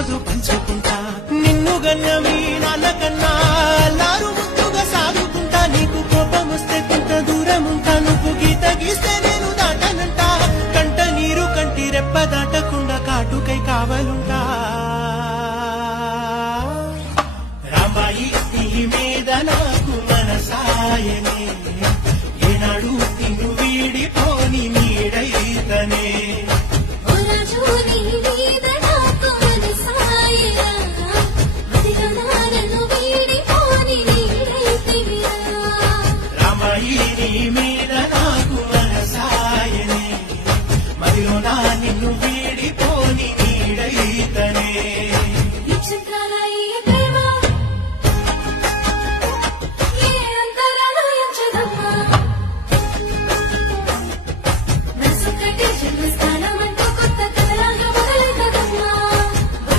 రోజు పంచుకుంటా నిన్ను గన్నవి నాన్నకన్నా అల్లారు ముద్దుగా సాగుకుంటా నీకు కోపం వస్తే కొంత దూరం ఉంటా నువ్వు గీత గీస్తే నేను దాటనంటా కంట నీరు కంటి రెప్ప దాటకుండా కాటుకై కావలుంటా రామాయి నీ మీద నాకు మనసాయనే ఏనాడు నిన్ను వీడిపోని నీడైతనే రామాయి నీ మీద నాకు మనసాయనే మదిలో నా నిన్ను వీడిపోని నీడైతనే